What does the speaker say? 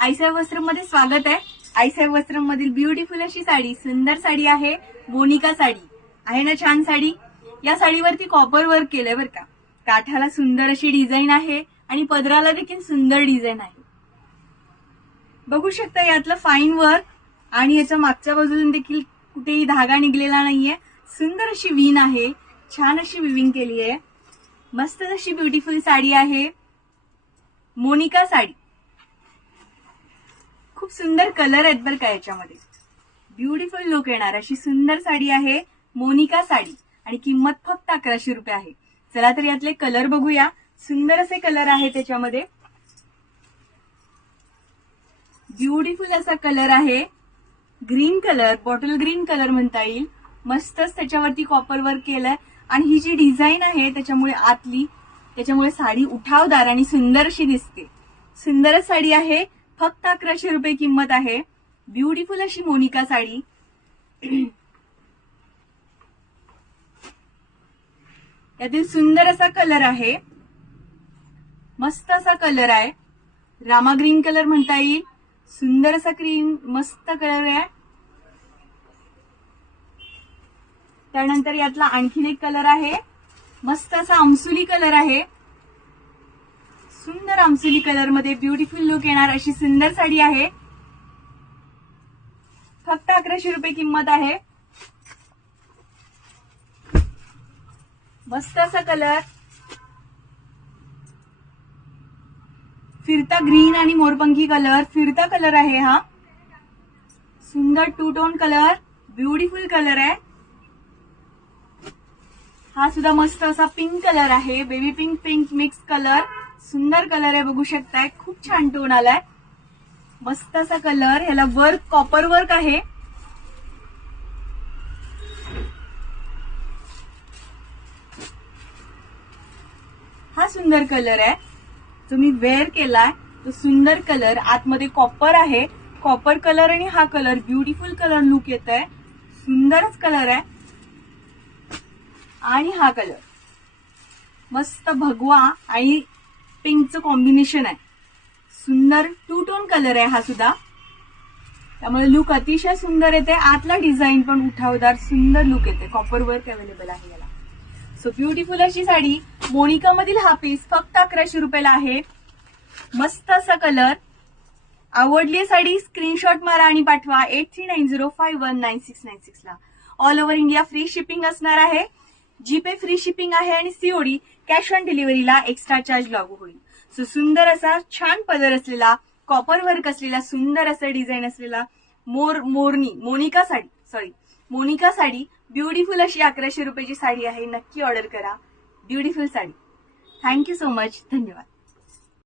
आईसाहेब वस्त्रममध्ये स्वागत आहे. आईसाहेब वस्त्रम मधील ब्युटिफुल अशी साडी सुंदर साडी आहे मोनिका साडी. आहे ना छान साडी? या साडीवरती कॉपर वर्क केलंय बरं का. काठाला सुंदर अशी डिझाईन आहे आणि पदराला देखील सुंदर डिझाईन आहे. बघू शकता यातलं फाईन वर्क आणि याच्या मागच्या बाजूला देखील कुठेही धागा निघलेला नाहीये. सुंदर अशी विण आहे छान अशी विविंग केली आहे. मस्त अशी ब्युटिफुल साडी आहे. मोनिका साडी. खूप सुंदर कलर आहेत बरं का याच्यामध्ये. ब्युटिफुल लुक येणार. अशी सुंदर साडी आहे मोनिका साडी. आणि किंमत फक्त अकराशे रुपये आहे. चला तर यातले कलर बघूया. सुंदर असे कलर आहे त्याच्यामध्ये ब्युटिफुल असा कलर आहे. Green colour bottle green colour म्हणता येईल. मस्तच त्याच्यावरती कॉपर वर्क केलंय. आणि ही जी डिझाईन आहे त्याच्यामुळे आतली त्याच्यामुळे साडी उठावदार आणि सुंदर अशी दिसते. सुंदरच साडी आहे. फक्त अकराशे रुपये किंमत आहे. ब्युटिफुल अशी मोनिका साडी. यातील सुंदर असा कलर आहे. मस्त असा कलर आहे. रामा ग्रीन कलर म्हणता येईल. सुंदर असा क्रीम मस्त कलर आहे. त्यानंतर यातला आणखीन एक कलर आहे. मस्त असा आमसुली कलर आहे. सुंदर आमसुली कलरमध्ये ब्युटिफुल लुक येणार अशी सुंदर साडी आहे. फक्त अकराशे रुपये किंमत आहे. मस्त असा कलर. फिरता ग्रीन आणि मोरपंखी कलर. फिरता कलर आहे हा. सुंदर two tone colour. Beautiful colour आहे. हा सुद्धा मस्त असा पिंक कलर आहे. Baby pink pink mix colour. सुंदर कलर आहे बघू शकताय. खूप छान टोन आलाय. मस्त असा कलर. ह्याला वर्क कॉपर वर्क आहे. हा सुंदर कलर आहे. जो मी वेअर केलाय तो सुंदर कलर. आतमध्ये कॉपर आहे. कॉपर कलर आणि हा कलर ब्युटिफुल कलर लुक येत आहे सुंदरच कलर आहे. आणि हा कलर मस्त भगवा आणि पिंकचं कॉम्बिनेशन आहे. सुंदर टू टोन कलर आहे हा सुद्धा. त्यामुळे लुक अतिशय सुंदर येते. आतला डिझाईन पण उठावदार सुंदर लुक येते. कॉपर वर्क अवेलेबल आहे याला. सो ब्युटिफुल अशी साडी. मोनिका मधील हा पीस फक्त अकराशे रुपयाला आहे. मस्त असा कलर आवडली साडी स्क्रीनशॉट मारा आणि पाठवा. Eight three nine zero five one nine six nine six ला. All over India free shipping असणार आहे. जीपे फ्री शिपिंग आहे आणि सीओडी कॅश ऑन डिलिव्हरीला एक्स्ट्रा चार्ज लागू होईल. सो सुंदर असा छान पदर असलेला कॉपर वर्क असलेला सुंदर असा डिझाईन असलेला मोर मोरनी मोनिका साडी सॉरी मोनिका साडी ब्युटिफुल अशी अकराशे रुपयाची साडी आहे. नक्की ऑर्डर करा. Beautiful sari. Thank you so much धन्यवाद.